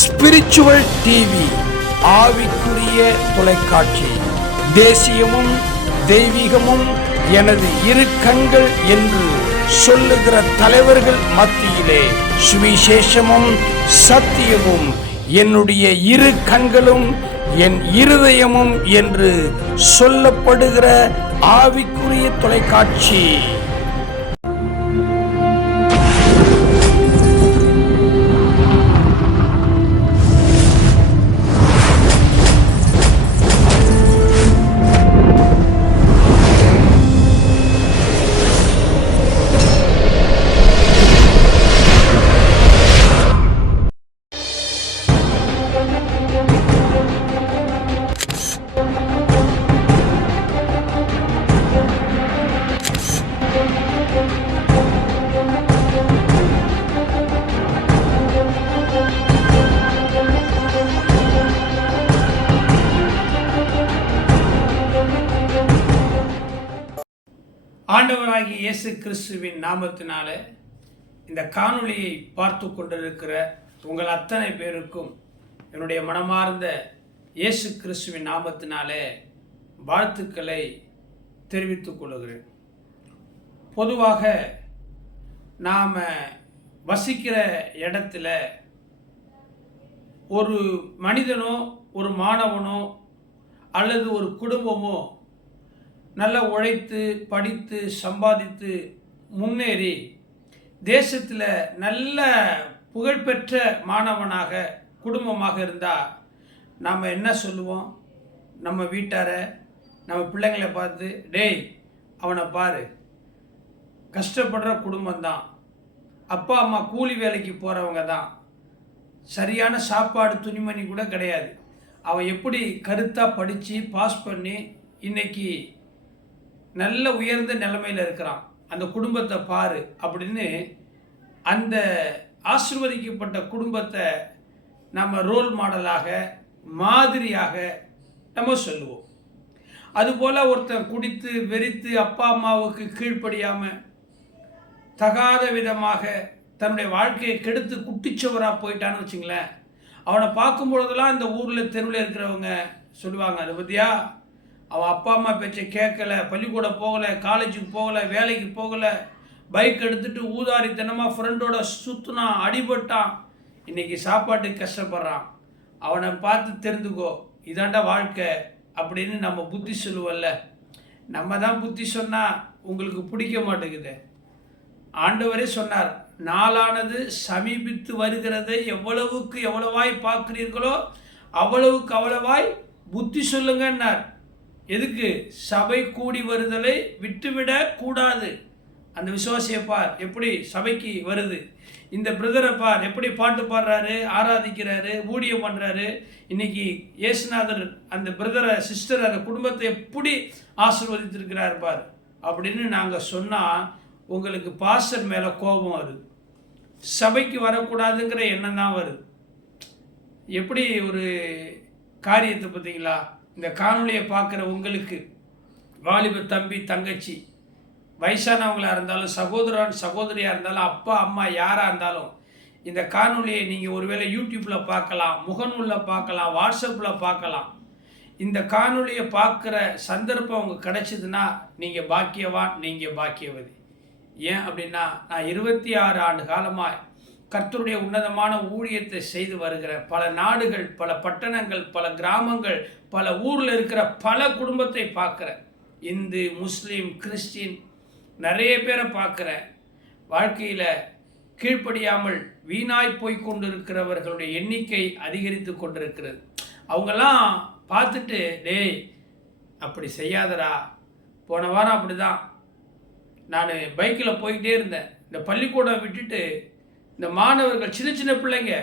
Spiritual TV, ஆவிக்குரிய தொலைக்காட்சி. தேசியமும் தெய்வீகமும் எனது இரு கண்கள் என்று சொல்லுகிற தலைவர்கள் மத்தியிலே சுவிசேஷமும் சத்தியமும் என்னுடைய இரு கண்களும் என் இருதயமும் என்று சொல்லப்படுகிற ஆவிக்குரிய தொலைக்காட்சி. ஆண்டவராகிய இயேசு கிறிஸ்துவின் நாமத்தினால இந்த காணொளியை பார்த்து கொண்டிருக்கிற உங்கள் அத்தனை பேருக்கும் என்னுடைய மனமார்ந்த இயேசு கிறிஸ்துவின் நாமத்தினாலே வாழ்த்துக்களை தெரிவித்துக் கொள்கிறேன். பொதுவாக நாம் வசிக்கிற இடத்துல ஒரு மனிதனோ ஒரு மாணவனோ அல்லது ஒரு குடும்பமோ நல்லா உழைத்து படித்து சம்பாதித்து முன்னேறி தேசத்தில் நல்ல புகழ்பெற்ற மாணவனாக குடும்பமாக இருந்தால் நாம் என்ன சொல்லுவோம்? நம்ம வீட்டாரை நம்ம பிள்ளைங்களை பார்த்து, டேய் அவனை பாரு, கஷ்டப்படுற குடும்பம்தான், அப்பா அம்மா கூலி வேலைக்கு போகிறவங்க தான், சரியான சாப்பாடு துணிமணி கூட கிடையாது, அவன் எப்படி கருத்தாக படித்து பாஸ் பண்ணி இன்னைக்கு நல்ல உயர்ந்த நிலைமையில் இருக்கிறான், அந்த குடும்பத்தை பாரு அப்படின்னு அந்த ஆசீர்வதிக்கப்பட்ட குடும்பத்தை நம்ம ரோல் மாடலாக மாதிரியாக நம்ம சொல்லுவோம். அதுபோல் ஒருத்தன் குடித்து வெறித்து அப்பா அம்மாவுக்கு கீழ்ப்படியாமல் தகாத விதமாக தன்னுடைய வாழ்க்கையை கெடுத்து குட்டிச்சவராக போயிட்டான்னு வச்சுங்களேன், அவனை பார்க்கும்பொழுதெல்லாம் இந்த ஊரில் தெருவில் இருக்கிறவங்க சொல்லுவாங்க, அதை பற்றியா அவன் அப்பா அம்மா பேச்சை கேட்கலை, பள்ளிக்கூடம் போகலை, காலேஜுக்கு போகலை, வேலைக்கு போகலை, பைக் எடுத்துகிட்டு ஊதாரித்தனமாக ஃப்ரெண்டோட சுற்றுனான், அடிபட்டான், இன்றைக்கி சாப்பாட்டுக்கு கஷ்டப்படுறான், அவனை பார்த்து தெரிந்துக்கோ, இதாண்டா வாழ்க்கை அப்படின்னு நம்ம புத்தி சொல்லுவோம்ல. நம்ம தான் புத்தி சொன்னால் உங்களுக்கு பிடிக்க மாட்டேங்குது. ஆண்டவரே சொன்னார், நாளானது சமீபித்து வருகிறதை எவ்வளவுக்கு எவ்வளவாய் பார்க்கிறீர்களோ அவ்வளவுக்கு அவ்வளவாய் புத்தி சொல்லுங்கன்னார். எதுக்கு? சபை கூடி வருதலை விட்டுவிடக் கூடாது. அந்த விசுவாசியை பார் எப்படி சபைக்கு வருது, இந்த பிரதரை பார் எப்படி பாட்டு பாடுறாரு, ஆராதிக்கிறாரு, ஊழியம் பண்ணுறாரு, இன்னைக்கு இயேசுநாதர் அந்த பிரதரை சிஸ்டர் அந்த குடும்பத்தை எப்படி ஆசீர்வதித்திருக்கிறார் பார் அப்படின்னு நாங்கள் சொன்னால் உங்களுக்கு பாஸ்டர் மேலே கோபம் வருது, சபைக்கு வரக்கூடாதுங்கிற எண்ணம் தான் வருது. எப்படி ஒரு காரியத்தை பார்த்தீங்களா? இந்த காணொலியை பார்க்குற உங்களுக்கு வாலிப தம்பி தங்கச்சி வயசானவங்களாக இருந்தாலும் சகோதரன் சகோதரியாக இருந்தாலும் அப்பா அம்மா யாராக இருந்தாலும் இந்த காணொலியை நீங்கள் ஒருவேளை யூடியூப்பில் பார்க்கலாம், முகநூலில் பார்க்கலாம், வாட்ஸ்அப்பில் பார்க்கலாம். இந்த காணொலியை பார்க்குற சந்தர்ப்பம் உங்களுக்கு கிடைச்சிதுன்னா நீங்கள் பாக்கியவான், நீங்கள் பாக்கியவதி. ஏன் அப்படின்னா நான் 26 ஆண்டு காலமாக கர்த்தருடைய உன்னதமான ஊழியத்தை செய்து வருகிற பல நாடுகள், பல பட்டணங்கள், பல கிராமங்கள், பல ஊரில் இருக்கிற பல குடும்பத்தை பார்க்குறேன். இந்து, முஸ்லீம், கிறிஸ்டின் நிறைய பேரை பார்க்குறேன். வாழ்க்கையில் கீழ்ப்படியாமல் வீணாய் போய் கொண்டிருக்கிறவர்களுடைய எண்ணிக்கை அதிகரித்து கொண்டிருக்கிறது. அவங்கெல்லாம் பார்த்துட்டு, டேய் அப்படி செய்யாதடா. போன வாரம் அப்படி தான் நான் பைக்கில் போய்கிட்டே இருந்தேன். இந்த பள்ளிக்கூடம் விட்டுட்டு இந்த மாணவர்கள் சின்ன சின்ன பிள்ளைங்க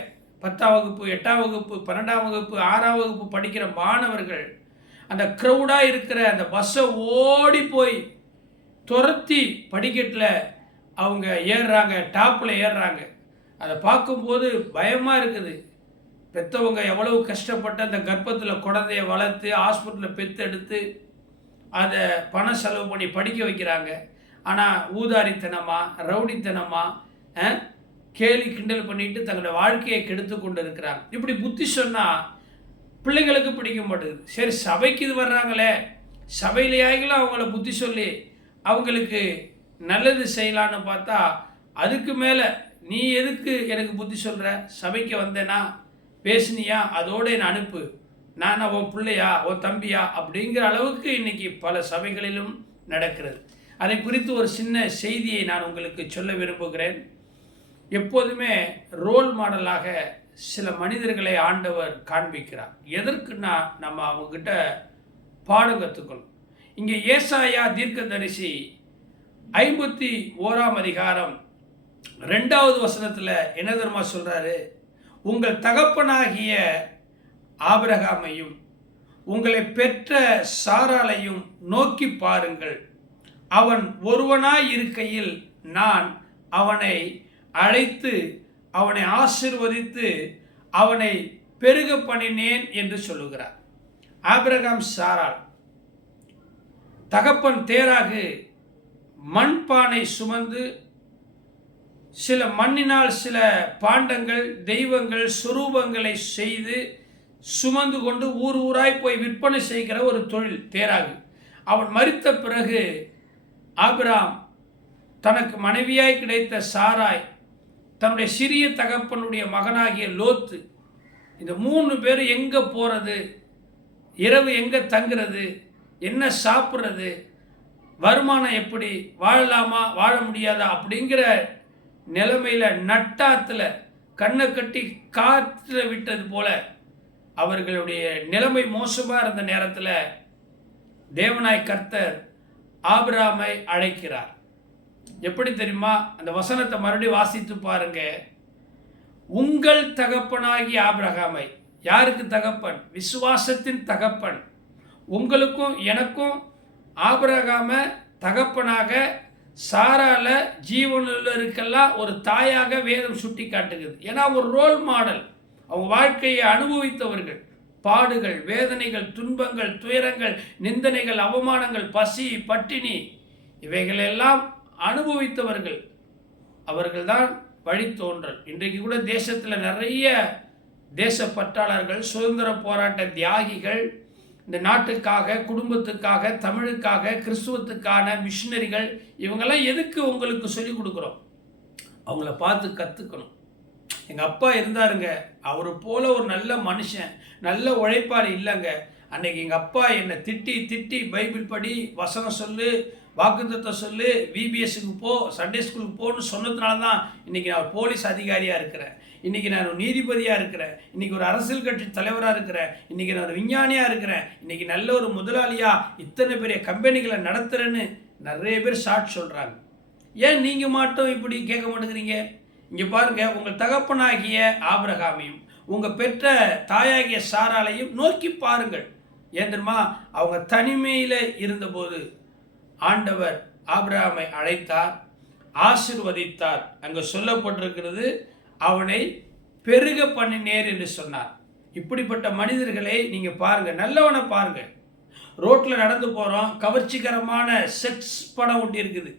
10ஆம் வகுப்பு 8ஆம் வகுப்பு 12ஆம் வகுப்பு 6ஆம் வகுப்பு படிக்கிற மாணவர்கள் அந்த க்ரௌடாக இருக்கிற அந்த பஸ்ஸை ஓடி போய் துரத்தி படிக்கட்டில் அவங்க ஏறுறாங்க, டாப்பில் ஏறுறாங்க. அதை பார்க்கும்போது பயமாக இருக்குது. பெற்றவங்க எவ்வளவு கஷ்டப்பட்டு அந்த கர்ப்பத்தில் குழந்தைய வளர்த்து ஹாஸ்பிட்டலில் பெற்றெடுத்து அதை பணம் செலவு பண்ணி படிக்க வைக்கிறாங்க. ஆனால் ஊதாரித்தனமாக ரவுடித்தனமாக கேலி கிண்டல் பண்ணிட்டு தங்களுடைய வாழ்க்கையை கெடுத்து கொண்டு இருக்கிறாங்க. இப்படி புத்தி சொன்னால் பிள்ளைகளுக்கு பிடிக்க மாட்டேங்குது. சரி, சபைக்கு இது வர்றாங்களே, சபையிலேயாகிலும் அவங்கள புத்தி சொல்லி அவங்களுக்கு நல்லது செய்யலான்னு பார்த்தா, அதுக்கு மேலே நீ எதுக்கு எனக்கு புத்தி சொல்கிற, சபைக்கு வந்தேனா பேசுனியா அதோடு என்னை அனுப்பு, நான் உன் பிள்ளையா உன் தம்பியா அப்படிங்கிற அளவுக்கு இன்றைக்கி பல சபைகளிலும் நடக்கிறது. அதை குறித்து ஒரு சின்ன செய்தியை நான் உங்களுக்கு சொல்ல விரும்புகிறேன். எப்போதுமே ரோல் மாடலாக சில மனிதர்களை ஆண்டவர் காண்பிக்கிறார். எதற்குன்னா நம்ம அவங்ககிட்ட பாடம் கற்றுக்கணும். இங்கே ஏசாயா தீர்க்கதரிசி 51ஆம் அதிகாரம் 2வது வசனத்தில் என்ன தெரியுமா சொல்கிறாரு? உங்கள் தகப்பனாகிய ஆபிரகாமையும் உங்களை பெற்ற சாராளையும் நோக்கி பாருங்கள். அவன் ஒருவனாய் இருக்கையில் நான் அவனை அழைத்து அவனை ஆசீர்வதித்து அவனை பெருக பண்ணினேன் என்று சொல்லுகிறார். ஆபிரகாம் சாராள். தகப்பன் தேராகு மண்பானை சுமந்து சில மண்ணினால் சில பாண்டங்கள் தெய்வங்கள் சுரூபங்களை செய்து சுமந்து கொண்டு ஊர் ஊராய் போய் விற்பனை செய்கிற ஒரு தொழில் தேராகு. அவன் மரித்த பிறகு ஆபிரகாம் தனக்கு மனைவியாய் கிடைத்த சாராய், தன்னுடைய சிறிய தகப்பனுடைய மகனாகிய லோத்து, இந்த 3 பேர் எங்கே போகிறது, இரவு எங்கே தங்குறது, என்ன சாப்பிட்றது, வருமானம் எப்படி, வாழலாமா வாழ முடியாதா அப்படிங்கிற நிலைமையில் நட்டாத்தில் கண்ணை கட்டி காற்று விட்டது போல அவர்களுடைய நிலைமை மோசமாக இருந்த நேரத்தில் தேவனாய் கர்த்தர் ஆபிரகாமை அழைக்கிறார். எப்படி தெரியுமா? அந்த வசனத்தை மறுபடியும் வாசித்து பாருங்க. உங்கள் தகப்பனாகி ஆபிரகாமை. யாருக்கு தகப்பன்? விசுவாசத்தின் தகப்பன். உங்களுக்கும் எனக்கும் ஆபிரகாமை தகப்பனாக, சாரால ஜீவனுள்ளருக்கெல்லாம் ஒரு தாயாக வேதம் சுட்டி காட்டுகிறது. ஏன்னா ஒரு ரோல் மாடல். அவங்க வாழ்க்கையை அனுபவித்தவர்கள். பாடுகள், வேதனைகள், துன்பங்கள், துயரங்கள், நிந்தனைகள், அவமானங்கள், பசி, பட்டினி இவைகளெல்லாம் அனுபவித்தவர்கள். அவர்கள்தான் வழித்தோன்றல். இன்றைக்கு கூட தேசத்தில் நிறைய தேசப்பற்றாளர்கள், சுதந்திர போராட்ட தியாகிகள், இந்த நாட்டுக்காக, குடும்பத்துக்காக, தமிழுக்காக, கிறிஸ்துவத்துக்கான மிஷினரிகள், இவங்கெல்லாம் எதுக்கு உங்களுக்கு சொல்லிக் கொடுக்குறோம்? அவங்கள பார்த்து கற்றுக்கணும். எங்கள் அப்பா இருந்தாருங்க, அவரை போல ஒரு நல்ல மனுஷன், நல்ல உழைப்பாளி இல்லைங்க. அன்னைக்கு எங்கள் அப்பா என்னை திட்டி திட்டி பைபிள் படி, வசனம் சொல்லு, வாக்குத்தத்தம் சொல்லு, விபிஎஸ்க்கு போ, சண்டே ஸ்கூலுக்கு போன்னு சொன்னதுனால தான் இன்றைக்கி நான் போலீஸ் அதிகாரியாக இருக்கிறேன், இன்றைக்கி நான் ஒரு நீதிபதியாக இருக்கிறேன், இன்றைக்கி ஒரு அரசியல் கட்சி தலைவராக இருக்கிறேன், இன்றைக்கி நான் ஒரு விஞ்ஞானியாக இருக்கிறேன், இன்றைக்கி நல்ல ஒரு முதலாளியாக இத்தனை பெரிய கம்பெனிகளை நடத்துகிறேன்னு நிறைய பேர் ஷார்ட் சொல்கிறாங்க. ஏன் நீங்கள் மட்டும் இப்படி கேட்க மாட்டேங்கிறீங்க? இங்கே பாருங்கள், உங்கள் தகப்பனாகிய ஆபிரகாமையும் உங்கள் பெற்ற தாயாகிய சாராளையும் நோக்கி பாருங்கள். ஏன் தெரியுமா? அவங்க தனிமையில் இருந்தபோது ஆண்டவர் ஆபிரகாமை அழைத்தார், ஆசீர்வதித்தார். அங்கே சொல்லப்பட்டிருக்கிறது, அவனை பெருக பண்ணினேர் என்று சொன்னார். இப்படிப்பட்ட மனிதர்களை நீங்கள் பாருங்கள், நல்லவனை பாருங்கள். ரோட்டில் நடந்து போகிறோம், கவர்ச்சிகரமான செக்ஸ் படம் ஒட்டி இருக்குது,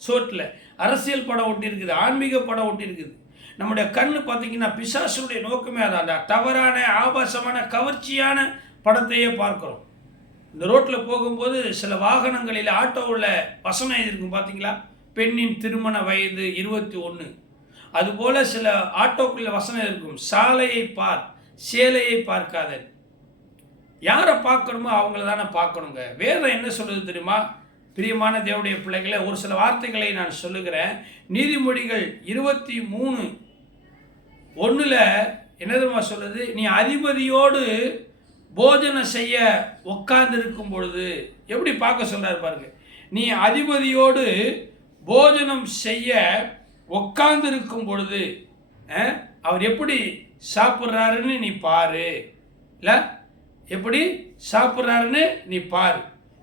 சோட்டில் அரசியல் படம் ஒட்டி இருக்குது, ஆன்மீக படம் ஒட்டி இருக்குது. நம்முடைய கண்ணு பார்த்தீங்கன்னா பிசாசுடைய நோக்கமே அதான், அந்த தவறான ஆபாசமான கவர்ச்சியான படத்தையே பார்க்குறோம். இந்த ரோட்டில் போகும்போது சில வாகனங்களில் ஆட்டோவில் வசனம் இருக்கும் பார்த்தீங்களா, பெண்ணின் திருமண வயது 21. அதுபோல் சில ஆட்டோக்குள்ள வசனம் இருக்கும், சாலையை பார் சேலையை பார்க்காத. யாரை பார்க்கணுமோ அவங்கள தானே பார்க்கணுங்க. வேதம் என்ன சொல்லுது தெரியுமா? பிரியமான தேவனுடைய பிள்ளைகளை, ஒரு சில வார்த்தைகளை நான் சொல்லுகிறேன். நீதிமொழிகள் 23:1 என்ன தெரியுமா சொல்லுது? நீ அதிபதியோடு போஜனம் செய்ய உட்கார்ந்திருக்கும் பொழுது, எப்படி பார்க்க சொல்றாரு பாருங்க. நீ அதிபதியோடு போஜனம் செய்ய உட்கார்ந்திருக்கும் பொழுது அவர் எப்படி சாப்பிட்றாருன்னு நீ பாரு. இல்லை, எப்படி சாப்பிட்றாருன்னு நீ பாரு.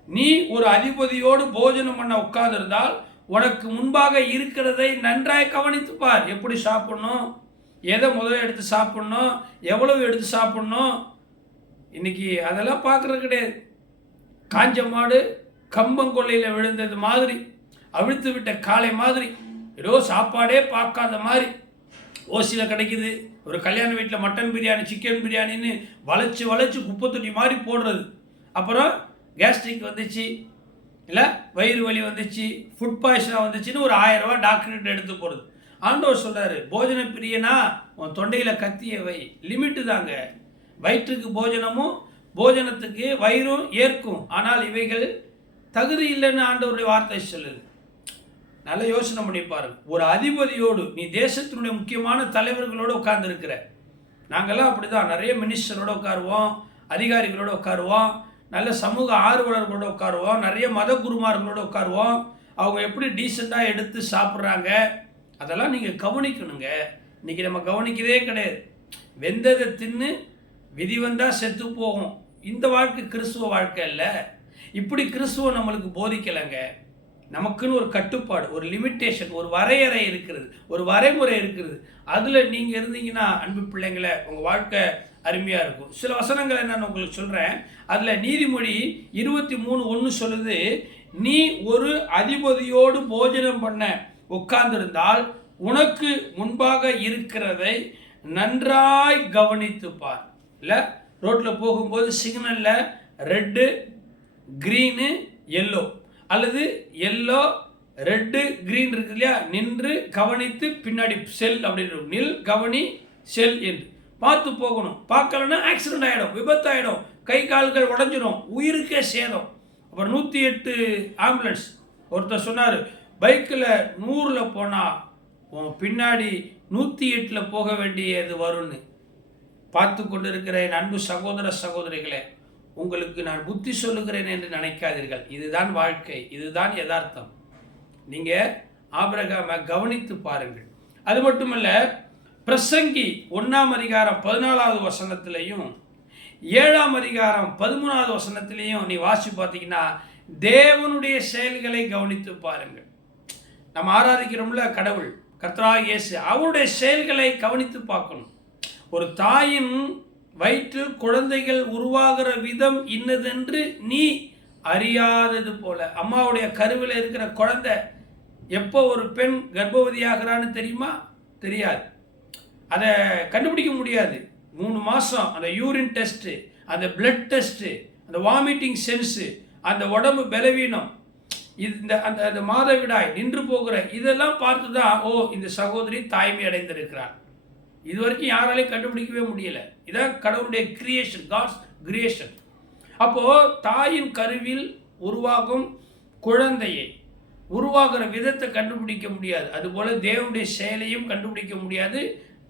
நீ ஒரு அதிபதியோடு போஜனம் பண்ண உட்கார்ந்திருந்தால் உனக்கு முன்பாக இருக்கிறதை நன்றாய் கவனித்து பார். எப்படி சாப்பிடணும், எதை முதல்ல எடுத்து சாப்பிடணும், எவ்வளவு எடுத்து சாப்பிடணும். இன்னைக்கு அதெல்லாம் பார்க்குறது கிடையாது. காஞ்ச மாடு கம்பங்கொள்ளையில் விழுந்தது மாதிரி, அவிழ்த்து விட்ட காளை மாதிரி, ஏதோ சாப்பாடே பார்க்காத மாதிரி ஓசியில் கிடைக்குது. ஒரு கல்யாண வீட்டில் மட்டன் பிரியாணி, சிக்கன் பிரியாணின்னு வளைச்சி வளைச்சி குப்பைத்தொட்டி மாதிரி போடுறது. அப்புறம் கேஸ்ட்ரிக் வந்துச்சு, இல்லை வயிறு வலி வந்துச்சு, ஃபுட் பாய்சனாக வந்துச்சுன்னு ஒரு 1000 ரூபா டாக்டர்கிட்ட எடுத்து போடுது. ஆண்டவர் சொல்கிறாரு, போஜன பிரியனா உன் தொண்டையில் கத்திய வை. லிமிட்டு தாங்க. வயிற்றுக்கு போஜனமும் போஜனத்துக்கு வயிறும் ஏற்கும், ஆனால் இவைகள் தகுதி இல்லைன்னு ஆண்டவருடைய வார்த்தை சொல்லுது. நல்ல யோசனை பண்ணி பாருங்க. ஒரு அதிபதியோடு நீ தேசத்தினுடைய முக்கியமான தலைவர்களோடு உட்கார்ந்துருக்கிற. நாங்கள்லாம் அப்படி தான், நிறைய மினிஸ்டரோடு உட்காருவோம், அதிகாரிகளோடு உட்காருவோம், நல்ல சமூக ஆர்வலர்களோடு உட்காருவோம், நிறைய மத குருமார்களோடு உட்காருவோம். அவங்க எப்படி டீசெண்டாக எடுத்து சாப்பிட்றாங்க அதெல்லாம் நீங்கள் கவனிக்கணுங்க. இன்றைக்கி நம்ம கவனிக்கிறதே கிடையாது. வெந்ததை தின்னு விதி வந்தால் செத்து போகும். இந்த வாழ்க்கை கிறிஸ்துவ வாழ்க்கை இல்லை. இப்படி கிறிஸ்துவ நம்மளுக்கு போதிக்கலைங்க. நமக்குன்னு ஒரு கட்டுப்பாடு, ஒரு லிமிட்டேஷன், ஒரு வரையறை இருக்கிறது, ஒரு வரைமுறை இருக்கிறது. அதில் நீங்கள் இருந்தீங்கன்னா அன்பு பிள்ளைங்களை உங்கள் வாழ்க்கை அருமையாக இருக்கும். சில வசனங்களை நான் உங்களுக்கு சொல்கிறேன். அதில் நீதிமொழி 23:1 சொல்லுது, நீ ஒரு அதிபதியோடு போஜனம் பண்ண உட்கார்ந்திருந்தால் உனக்கு முன்பாக இருக்கிறதை நன்றாய் கவனித்துப்பார். இல்லை, ரோட்டில் போகும்போது சிக்னலில் ரெட்டு, க்ரீனு, எல்லோ அல்லது எல்லோ ரெட்டு க்ரீன் இருக்கு இல்லையா, நின்று கவனித்து பின்னாடி செல் அப்படின்னு, நில் கவனி செல் என்று பார்த்து போகணும். பார்க்கலன்னா ஆக்சிடென்ட் ஆகிடும், விபத்து ஆகிடும், கை கால்கள் உடஞ்சிடும், உயிருக்கே சேதம். அப்புறம் 108 ஆம்புலன்ஸ். ஒருத்தர் சொன்னார், பைக்கில் 100ல் போனால் உன் பின்னாடி 108ல் போக வேண்டியது வரும்னு. பார்த்து கொண்டு இருக்கிற என் அன்பு சகோதர சகோதரிகளே, உங்களுக்கு நான் புத்தி சொல்லுகிறேன் என்று நினைக்காதீர்கள். இதுதான் வாழ்க்கை, இதுதான் யதார்த்தம். நீங்கள் ஆபிரகாமை கவனித்து பாருங்கள். அது மட்டுமல்ல, பிரசங்கி 1ஆம் அதிகாரம் 14வது வசனத்திலையும் 7ஆம் அதிகாரம் 13வது வசனத்திலையும் நீ வாசி பார்த்தீங்கன்னா தேவனுடைய செயல்களை கவனித்து பாருங்கள். நம்ம ஆராதிக்கிறோம்ல கடவுள், கர்த்தராகிய இயேசு, அவருடைய செயல்களை கவனித்து பார்க்கணும். ஒரு தாயின் வயிற்றில் குழந்தைகள் உருவாகிற விதம் இன்னதென்று நீ அறியாதது போல, அம்மாவுடைய கருவில் இருக்கிற குழந்தை எப்போ ஒரு பெண் கர்ப்பவதியாகிறான்னு தெரியுமா? தெரியாது. அதை கண்டுபிடிக்க முடியாது. 3 மாதம் அந்த யூரின் டெஸ்ட்டு, அந்த பிளட் டெஸ்ட்டு, அந்த வாமிட்டிங் சென்ஸு, அந்த உடம்பு பலவீனம், இந்த அந்த அந்த மாதவிடாய் நின்று போகிற இதெல்லாம் பார்த்து தான் ஓ இந்த சகோதரி தாய்மை அடைந்திருக்கிறார். இது வரைக்கும் யாராலையும் கண்டுபிடிக்கவே முடியலை. இதான் கடவுளுடைய கிரியேஷன், காட்ஸ் கிரியேஷன். அப்போது தாயின் கருவில் உருவாகும் குழந்தையை உருவாகிற விதத்தை கண்டுபிடிக்க முடியாது. அதுபோல் தேவனுடைய செயலையும் கண்டுபிடிக்க முடியாது.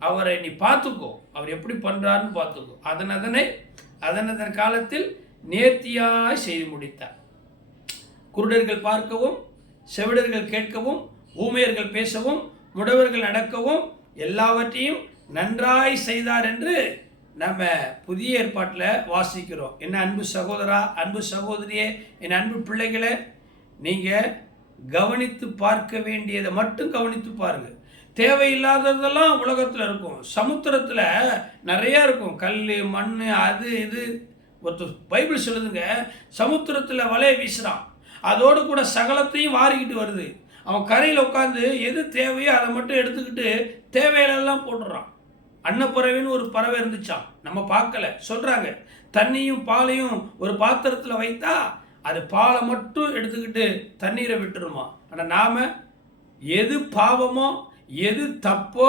அவரை நீ பார்த்துக்கோ, அவர் எப்படி பண்ணுறாருன்னு பார்த்துக்கோ. அதன் காலத்தில் நேர்த்தியாய் செய்து முடித்தார். குருடர்கள் பார்க்கவும், செவிடர்கள் கேட்கவும், ஊமையர்கள் பேசவும், முடவர்கள் நடக்கவும் எல்லாவற்றையும் நன்றாய் செய்தார் என்று நம்ம புதிய ஏற்பாட்டில் வாசிக்கிறோம். என்ன அன்பு சகோதரா, அன்பு சகோதரியே, என் அன்பு பிள்ளைகளை, நீங்கள் கவனித்து பார்க்க வேண்டியதை மட்டும் கவனித்து பாருங்கள். தேவையில்லாததெல்லாம் உலகத்தில் இருக்கும். சமுத்திரத்தில் நிறையா இருக்கும், கல், மண், அது இது. ஒருத்தர் பைபிள் சொல்லுதுங்க, சமுத்திரத்தில் வலையை வீசுகிறான், அதோடு கூட சகலத்தையும் வாரிக்கிட்டு வருது. அவன் கரையில் உட்காந்து எது தேவையோ அதை மட்டும் எடுத்துக்கிட்டு தேவையிலெல்லாம் போட்டுடுறான். அன்னப்பறவைன்னு ஒரு பறவை இருந்துச்சான், நம்ம பார்க்கல. சொல்கிறாங்க, தண்ணியும் பாலையும் ஒரு பாத்திரத்தில் வைத்தா அது பாலை மட்டும் எடுத்துக்கிட்டு தண்ணீரை விட்டுருமா. ஆனால் நாம் எது பாவமோ, எது தப்போ,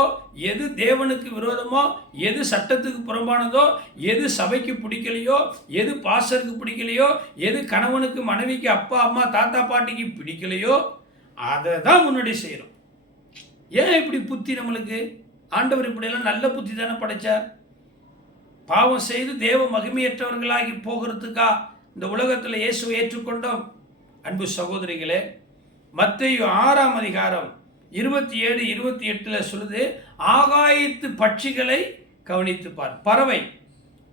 எது தேவனுக்கு விரோதமோ, எது சட்டத்துக்கு புறம்பானதோ, எது சபைக்கு பிடிக்கலையோ, எது பாஸ்டருக்கு பிடிக்கலையோ, எது கணவனுக்கு மனைவிக்கு அப்பா அம்மா தாத்தா பாட்டிக்கு பிடிக்கலையோ அதை தான் முன்னாடி செய்கிறோம். ஏன் இப்படி புத்தி நம்மளுக்கு? ஆண்டவர் இப்படியெல்லாம் நல்ல புத்தி தானே படைச்சார். பாவம் செய்து தேவ மகிமையற்றவர்களாகி போகிறதுக்கா இந்த உலகத்தில் இயேசுவை ஏற்றுக்கொண்டோம்? அன்பு சகோதரிகளே, மத்தேயு 6ஆம் அதிகாரம் 27-28 சொல்லுது, ஆகாயத்து பட்சிகளை கவனித்து பார். பறவை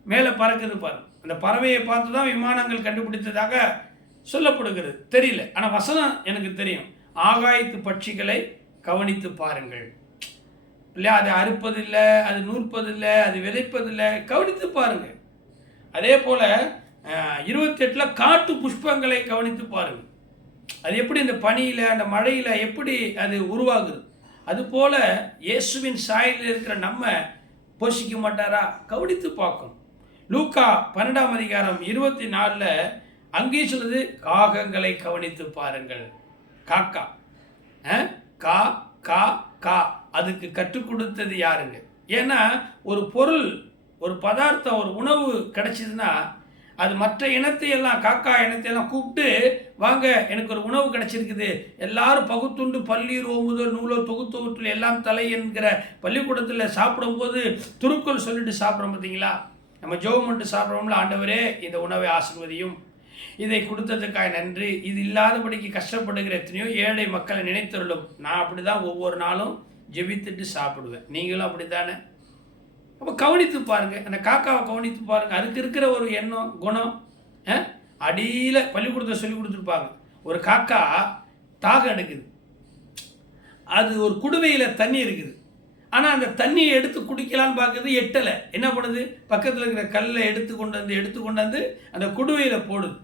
மேலே பறக்குது பார். அந்த பறவையை பார்த்து தான் விமானங்கள் கண்டுபிடித்ததாக சொல்லப்படுகிறது. தெரியல, ஆனால் வசனம் எனக்கு தெரியும். ஆகாயத்து பட்சிகளை கவனித்து பாருங்கள். இல்லையா, அது அறுப்பதில்லை, அது நூற்பதில்லை, அது விதைப்பதில்லை, கவனித்து பாருங்கள். அதே போல் 28 காட்டு புஷ்பங்களை கவனித்து பாருங்கள். அது எப்படி இந்த பனியில், அந்த மழையில் எப்படி அது உருவாகுது. அதுபோல இயேசுவின் சாயலில் இருக்கிற நம்ம போஷிக்க மாட்டாரா? கவனித்து பார்க்கும். லூக்கா 12ஆம் அதிகாரம் 24 அங்கேயும் சொல்லுது, காகங்களை கவனித்து பாருங்கள். காக்கா கா கா கா அதுக்கு கற்றுக் கொடுத்தது யாருங்க? ஏன்னா ஒரு பொருள், ஒரு பதார்த்தம், ஒரு உணவு கிடைச்சதுன்னா அது மற்ற இனத்தையெல்லாம், காக்கா இனத்தையெல்லாம் கூப்பிட்டு, வாங்க எனக்கு ஒரு உணவு கிடைச்சிருக்குது, எல்லாரும் பகுத்துண்டு பள்ளீர் ஓம்புதல் நூலோ தொகுத்தொகுற்றில் எல்லாம் தலை என்கிற பள்ளிக்கூடத்தில் சாப்பிடும்போது துருக்கள் சொல்லிட்டு சாப்பிட்றோம் பார்த்தீங்களா? நம்ம ஜெபம் பண்ணிட்டு சாப்பிட்றோம்ல, ஆண்டவரே இந்த உணவை ஆசீர்வதியும், இதை கொடுத்ததுக்காக நன்றி, இது இல்லாதபடிக்கு கஷ்டப்படுகிற எத்தனையோ ஏழை மக்களை நினைத்தருளும். நான் அப்படி தான் ஒவ்வொரு நாளும் ஜெபித்துட்டு சாப்பிடுவேன். நீங்களும் அப்படி தானே? அப்போ கவனித்து பாருங்கள், அந்த காக்காவை கவனித்து பாருங்கள். அதுக்கு இருக்கிற ஒரு எண்ணம், குணம். அடியில் பள்ளிக்கூடத்தை சொல்லி கொடுத்துருப்பாங்க, ஒரு காக்கா தாகம் எடுக்குது, அது ஒரு குடுவையில் தண்ணி இருக்குது, ஆனால் அந்த தண்ணியை எடுத்து குடிக்கலான்னு பார்க்குறது, எட்டலை. என்ன பண்ணுது? பக்கத்தில் இருக்கிற கல்லை எடுத்து கொண்டு வந்து அந்த குடுவையில் போடுது.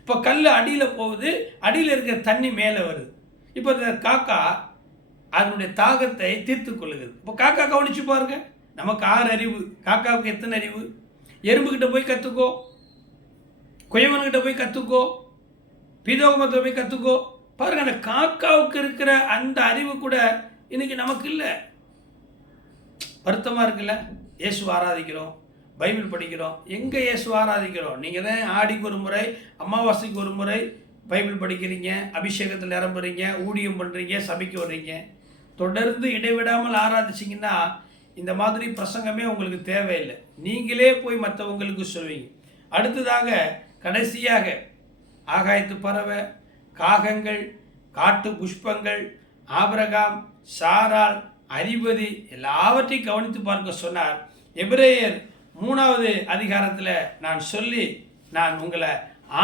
இப்போ கல் அடியில் போகுது, அடியில் இருக்கிற தண்ணி மேலே வருது. இப்போ இந்த காக்கா அதனுடைய தாகத்தை தீர்த்து கொள்ளுகிறது. இப்போ காக்கா கவனிச்சு பாருங்க. நமக்கு 6 அறிவு, காக்காவுக்கு எத்தனை அறிவு? எறும்புக்கிட்ட போய் கற்றுக்கோ, குயவன்கிட்ட போய் கற்றுக்கோ, பீதோகமத்தை போய் கற்றுக்கோ. பாருங்க, அந்த காக்காவுக்கு இருக்கிற அந்த அறிவு கூட இன்னைக்கு நமக்கு இல்லை. வருத்தமாக இருக்குல்ல? இயேசு ஆராதிக்கிறோம், பைபிள் படிக்கிறோம், எங்கே இயேசு ஆராதிக்கிறோம்? நீங்கள் தான் ஆடிக்கு ஒரு முறை, அமாவாசைக்கு ஒரு முறை பைபிள் படிக்கிறீங்க, அபிஷேகத்தில் நிரம்புறீங்க, ஊழியம் பண்ணுறீங்க, சபைக்கு வர்றீங்க. தொடர்ந்து இடைவிடாமல் ஆராதிச்சிங்கன்னா இந்த மாதிரி பிரசங்கமே உங்களுக்கு தேவையில்லை. நீங்களே போய் மற்றவங்களுக்கு சொல்வீங்க. அடுத்ததாக கடைசியாக ஆகாயத்து பறவை, காகங்கள், காட்டு புஷ்பங்கள், ஆபிரகாம், சாராள், அதிபதி எல்லாவற்றையும் கவனித்து பார்க்க சொன்னார். எபிரேயர் 3வது அதிகாரத்தில் நான் உங்களை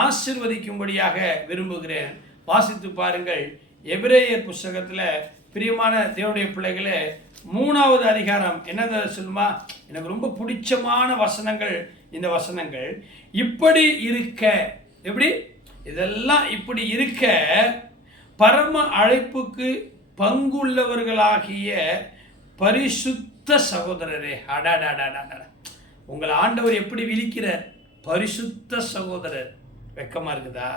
ஆசீர்வதிக்கும்படியாக விரும்புகிறேன். வாசித்து பாருங்கள். எபிரேயர் புஸ்தகத்தில் பிரியமான தேவனுடைய பிள்ளைகளே, 3வது அதிகாரம் என்னது சொல்லுமா? எனக்கு ரொம்ப பிடிச்சமான வசனங்கள் இந்த வசனங்கள். இப்படி இருக்க, எப்படி இதெல்லாம் இப்படி இருக்க, பரம அழைப்புக்கு பங்குள்ளவர்களாகிய பரிசுத்த சகோதரரே, அடாடாடாடா, உங்களை ஆண்டவர் எப்படி விழிக்கிறார்? பரிசுத்த சகோதரர். வெக்கமா இருக்குதா?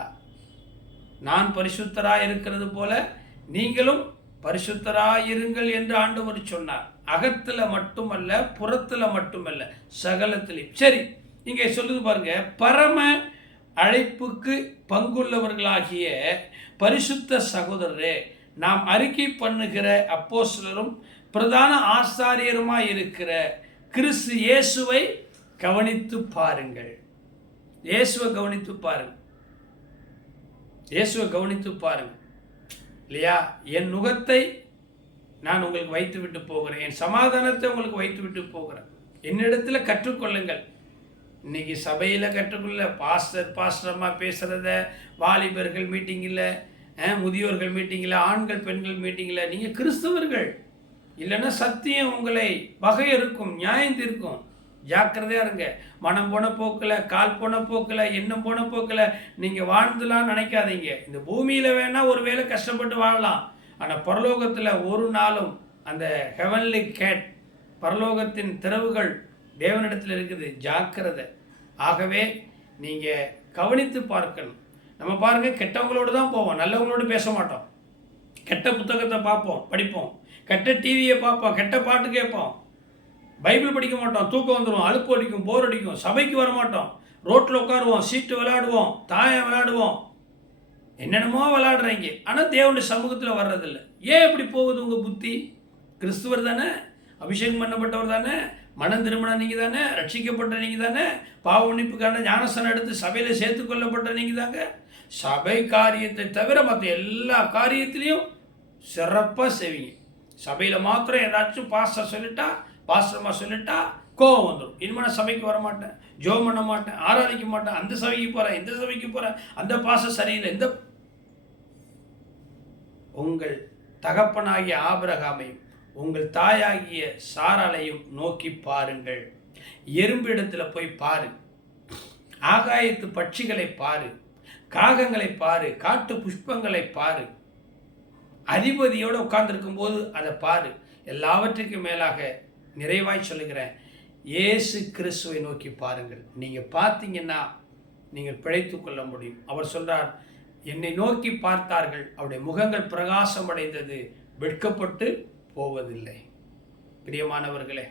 நான் பரிசுத்தராய் இருக்கிறது போல நீங்களும் பரிசுத்தராயிருங்கள் என்று ஆண்டவர் சொன்னார். அகத்துல மட்டுமல்ல, புறத்துல மட்டுமல்ல, சகலத்திலையும். சரி, இங்கே சொல்லுது பாருங்க, பரம அழைப்புக்கு பங்குள்ளவர்களாகிய பரிசுத்த சகோதரரே, நாம் அறிக்கை பண்ணுகிற அப்போஸ்தலரும் பிரதான ஆசாரியருமாய் இருக்கிற கிறிஸ்து இயேசுவை கவனித்து பாருங்கள். இயேசுவை கவனித்து பாருங்கள். இயேசுவை கவனித்து பாருங்கள். இல்லையா? என் நுகத்தை நான் உங்களுக்கு வைத்து விட்டு போகிறேன், என் சமாதானத்தை உங்களுக்கு வைத்து விட்டு போகிறேன். என்னிடத்தில் கற்றுக்கொள்ளுங்கள். இன்னைக்கு சபையில் கற்றுக்கொள்ள பாஸ்டரமாக பேசுகிறத, வாலிபர்கள் மீட்டிங்கில், முதியோர்கள் மீட்டிங்கில், ஆண்கள் பெண்கள் மீட்டிங்கில், நீங்கள் கிறிஸ்தவர்கள் இல்லைன்னா சத்தியம் உங்களை வகையறுக்கும், நியாயம் தீர்க்கும். ஜாக்கிரதையாக இருங்க. மனம் போன போக்கில், கால் போன போக்கில், எண்ணம் போன போக்கில் நீங்கள் வாழ்ந்துலாம் நினைக்காதீங்க. இந்த பூமியில் வேணால் ஒரு வேளை கஷ்டப்பட்டு வாழலாம், ஆனால் பரலோகத்தில் ஒரு நாளும் அந்த ஹெவன்லி கேட், பரலோகத்தின் திறவுகள் தேவனிடத்தில் இருக்குது. ஜாக்கிரதை. ஆகவே நீங்கள் கவனித்து பார்க்கணும். நம்ம பாருங்கள், கெட்டவங்களோடு தான் போவோம், நல்லவங்களோடு பேச மாட்டோம். கெட்ட புத்தகத்தை பார்ப்போம், படிப்போம், கெட்ட டிவியை பார்ப்போம், கெட்ட பாட்டு கேட்போம், பைபிள் படிக்க மாட்டோம், தூக்கம் வந்துடும், அலுப்பு அடிக்கும், போர் அடிக்கும், சபைக்கு வர மாட்டோம், ரோட்டில் உட்காருவோம், சீட்டு விளையாடுவோம், தாயம் விளையாடுவோம், என்னென்னமோ விளையாடுறீங்க. ஆனால் தேவனுடைய சமூகத்தில் வர்றதில்லை. ஏன் இப்படி போகுது உங்கள் புத்தி? கிறிஸ்துவர் தானே, அபிஷேகம் பண்ணப்பட்டவர் தானே, மனம் திருமண நீங்கள் தானே, ரட்சிக்கப்பட்ட நீங்கள் தானே, பாவ மன்னிப்புக்கான ஞானஸ்தானம் எடுத்து சபையில் சேர்த்துக்கொள்ளப்பட்ட நீங்கள் தாங்க. சபை காரியத்தை தவிர மற்ற எல்லா காரியத்திலையும் சிறப்பாக செய்வீங்க. சபையில் மாத்திரம் ஏதாச்சும் பாஸ்டர்மா சொல்லிட்டா கோவம் வந்துடும். இனிமே நான் சபைக்கு வர மாட்டேன், ஜோம் பண்ண மாட்டேன், ஆராதிக்க மாட்டேன், அந்த சபைக்கு போகிறேன், இந்த சபைக்கு போகிறேன், அந்த பாஸ்டர் சரியில்லை. இந்த உங்கள் தகப்பனாகிய ஆபிரகாமையும் உங்கள் தாயாகிய சாராளையும் நோக்கி பாருங்கள். எறும்பு இடத்துல போய் பாரு, ஆகாயத்து பட்சிகளை பாரு, காகங்களை பாரு, காட்டு புஷ்பங்களை பாரு. அதிபதியோடு உட்கார்ந்துருக்கும் போது அதை பாரு. எல்லாவற்றுக்கும் மேலாக நிறைவாய் சொல்லுகிறேன், இயேசு கிறிஸ்துவை நோக்கி பாருங்கள். நீங்கள் பார்த்தீங்கன்னா நீங்கள் பிழைத்து கொள்ள முடியும். அவர் சொல்றார், என்னை நோக்கி பார்த்தார்கள், அவருடைய முகங்கள் பிரகாசம் அடைந்தது, வெட்கப்பட்டு போவதில்லை. பிரியமானவர்களே,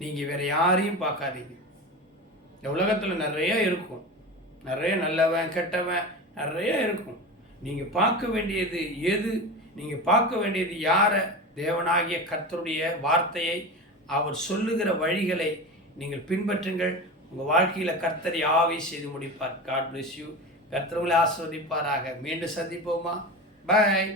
நீங்கள் வேற யாரையும் பார்க்காதீங்க. இந்த உலகத்தில் நிறைய இருக்கும், நிறைய நல்லவன் கெட்டவன் நிறைய இருக்கும். நீங்கள் பார்க்க வேண்டியது எது? நீங்கள் பார்க்க வேண்டியது யாரை? தேவனாகிய கர்த்தருடைய வார்த்தையை, அவர் சொல்லுகிற வழிகளை நீங்கள் பின்பற்றுங்கள். உங்கள் வாழ்க்கையில் கர்த்தர் யாவை செய்து முடிப்பார். God bless you. கர்த்தர் உங்களை ஆசீர்வதிப்பாராக. மீண்டும் சந்திப்போமா? பாய்.